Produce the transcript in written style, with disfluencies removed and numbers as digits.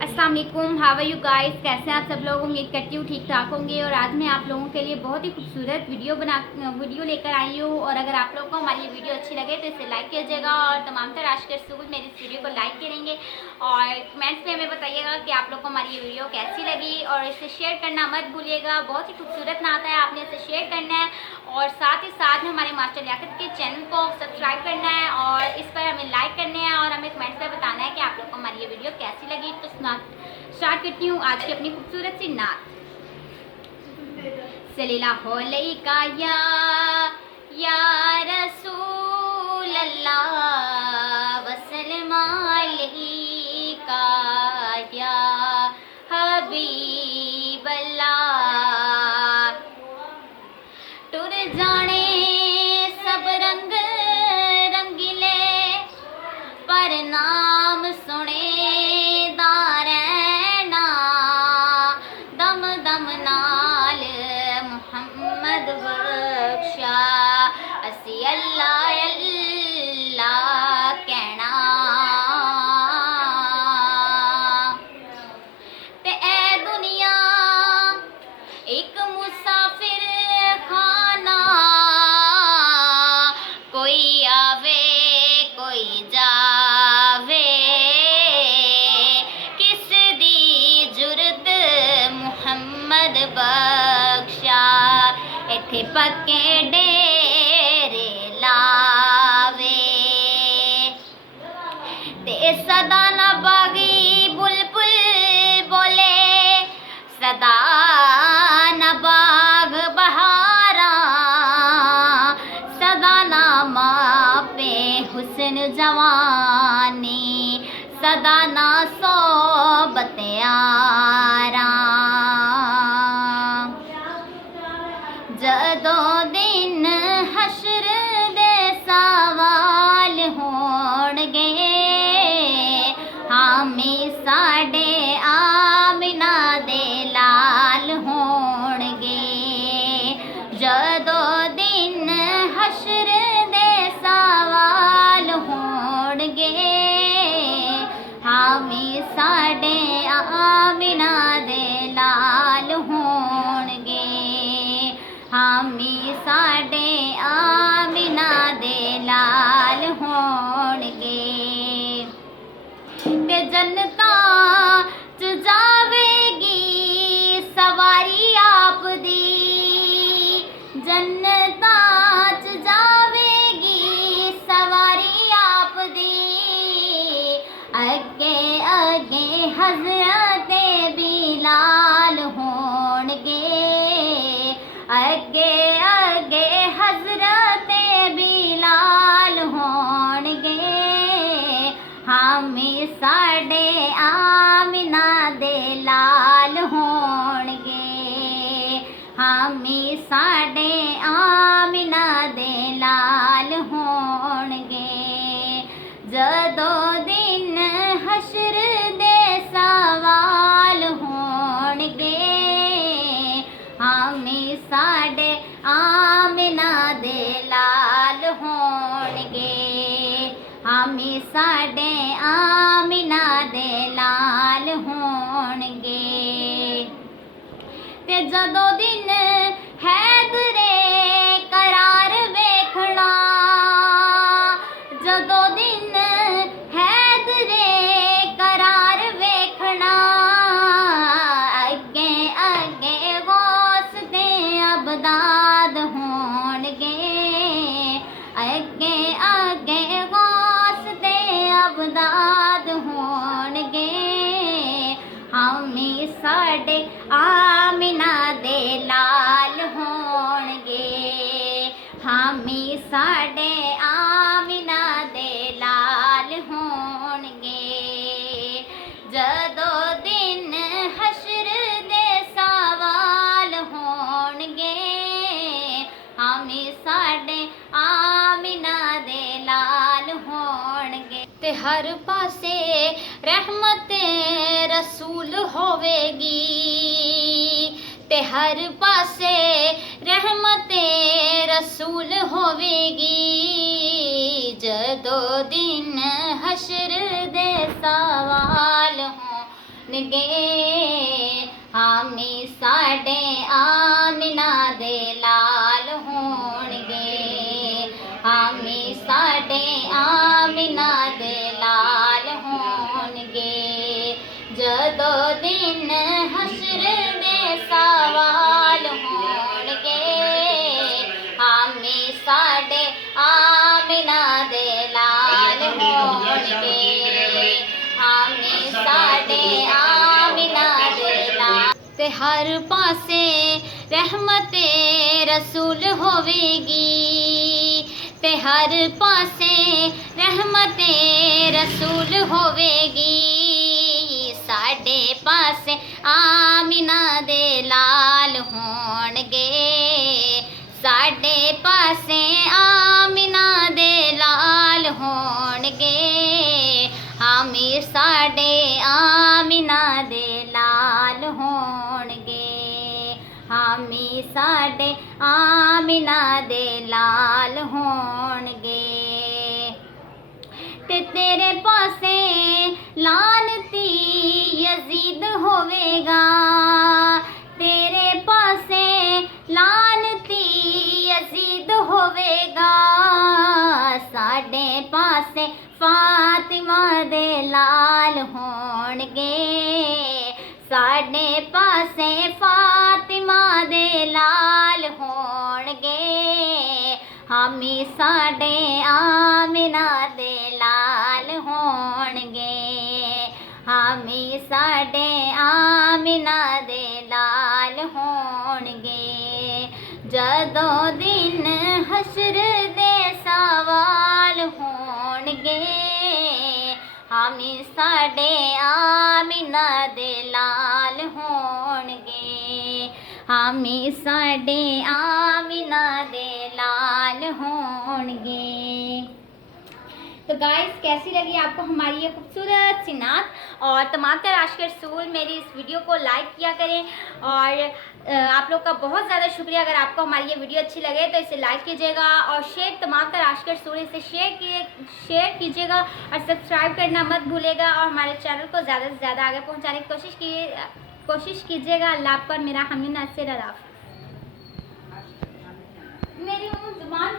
अस्सलाम वालेकुम, how are you guys. कैसे हैं आप सब लोग। उम्मीद करती हूँ ठीक ठाक होंगे। और आज मैं आप लोगों के लिए बहुत ही खूबसूरत वीडियो लेकर आई हूँ। और अगर आप लोगों को हमारी ये वीडियो अच्छी लगे तो इसे लाइक कीजिएगा और तमाम तरह आशिक सूद मेरी इस वीडियो को लाइक करेंगे और कमेंट्स में हमें बताइएगा कि आप लोग को हमारी ये वीडियो कैसी लगी। और इसे शेयर करना मत भूलिएगा, बहुत ही खूबसूरत नाता है, आपने इसे शेयर करना है। और साथ ही साथ हमारे मास्टर लियाकत के चैनल को सब्सक्राइब करना है और इस पर हमें लाइक करने हैं और हमें कमेंट्स में बताना है कि आप लोग को हमारी ये वीडियो कैसी लगी। तो स्टार्ट करती हूँ आज की अपनी खूबसूरत सी नात। सल्लल्लाहु अलैहि या रसूल अल्लाह वसल्लम अलैका या हबीब अल्लाह। टुर जाने सब रंग रंगीले पर नाम सुने दारैना। दम दम नाल मुहम्मद बख्शा असी अल्लाह अल्लाह कहना। ते ऐ दुनिया एक मुसाफिर खाना, कोई आवे कोई जावे, किस दी जुरत मुहम्मद बख्शा इथे पक्के डेरे लावे। ते सदा ना बागी बुलबुल बोले, सदा न बाग बहारा, सदा ना मापे हुस्न जवानी, सदा ना सोबत यारा। जदों दिन हशर दे सवाल होणगे, हामी साडे आमिना दे लाल होणगे। जदों दिन हशर दे सवाल होणगे, हामी साडे आमिना दे लाल होणगे, हामी साडे आमिना दे लाल होणगे। ते जन्नतां च जावेगी सवारी आप दी, जन्नतां च जावेगी सवारी आप दी। अगे अगे हज़रते बिलाल होणगे, अगे अगे हज़रते बिलाल होणगे, हामी साडे आमिना दे लाल होणगे, हामी साडे आमिना दे लाल होणगे। जदों दिन हशर दे सवाल होणगे, हामी साडे आमिना दे लाल होणगे, हामी साडे आमिना दे लाल होणगे। ते जदों दिन हैदरे करार वेखना, जदों दिन हैदरे करार वेखना, अगे अगे गौस दे अबदाद होणगे, अगे अगे गौस दे अबदाद होणगे, हामी साडे आमिना दे लाल होणगे, हामी साडे आमिना दे लाल होणगे। जदों दिन हशर दे सवाल होणगे, हामी साडे आमिना दे लाल होणगे। ते हर पासे रहमत रसूल होवेगी, ते हर पासे रहमत रसूल होवेगी। जदों दिन हशर दे सवाल हो होणगे हामी साडे आमिना दे लाल होणगे हामी साडे आमिना दे लाल होणगे जदों दिन हशर दे सवाल होणगे हामी साडे आमिना दे लाल होणगे हामी साडे आमिना दे लाल ते हर पासे रहमते रसूल होवेगी ते हर पासे रहमते रसूल होवेगी साडे पासे आमिना दे लाल होणगे साडे पासे आमिना दे लाल होणगे हामी साडे आमिना दे लाल होणगे हामी साडे आमिना दे लाल होणगे ते तेरे पासे लानती यजीद होवेगा तेरे पासे लानती यजीद होवेगा साडे पासे फातिमा दे लाल होणगे साडे पासे फातिमा दे लाल होणगे हामी साडे आमिना दे लाल होणगे हामी साडे आमिना दे लाल होणगे जदों दिन हशर दे सवाल होणगे हामी साडे आमिना दे लाल होणगे हामी साडे आमिना दे लाल होणगे। तो गाइस कैसी लगी आपको हमारी ये खूबसूरत सी नात और तमाम तरह आशिक रसूल मेरी इस वीडियो को लाइक किया करें और आप लोग का बहुत ज़्यादा शुक्रिया। अगर आपको हमारी ये वीडियो अच्छी लगे तो इसे लाइक कीजिएगा और शेयर तमाम तरह आशिक रसूल इसे शेयर कीजिएगा और सब्सक्राइब करना मत भूलिएगा और हमारे चैनल को ज़्यादा से ज़्यादा आगे पहुँचाने की कोशिश कीजिएगा। अल्लाह पर मेरा हमी नासिर अराफ मेरी जुबान